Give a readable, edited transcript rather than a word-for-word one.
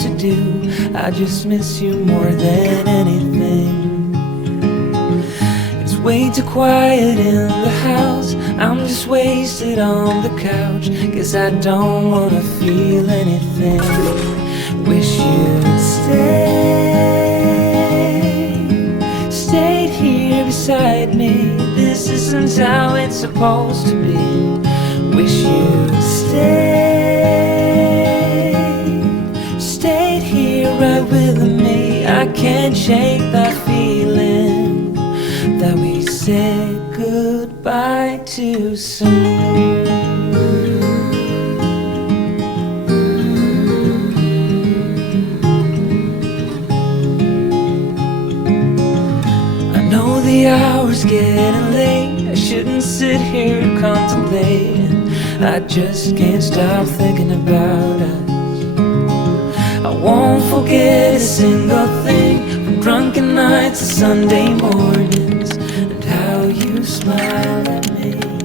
to do. I just miss you more than anything. It's way too quiet in the house. I'm just wasted on the couch. Guess I don't wanna feel anything. Wish you'd stayed here beside me. This isn't how it's supposed to be. Wish you'd stayed here right with me. I can't shake that feeling that we said goodbye too soon. The hour's getting late. I shouldn't sit here contemplating. I just can't stop thinking about us. I won't forget a single thing, from drunken nights to Sunday mornings, and how you smiled at me.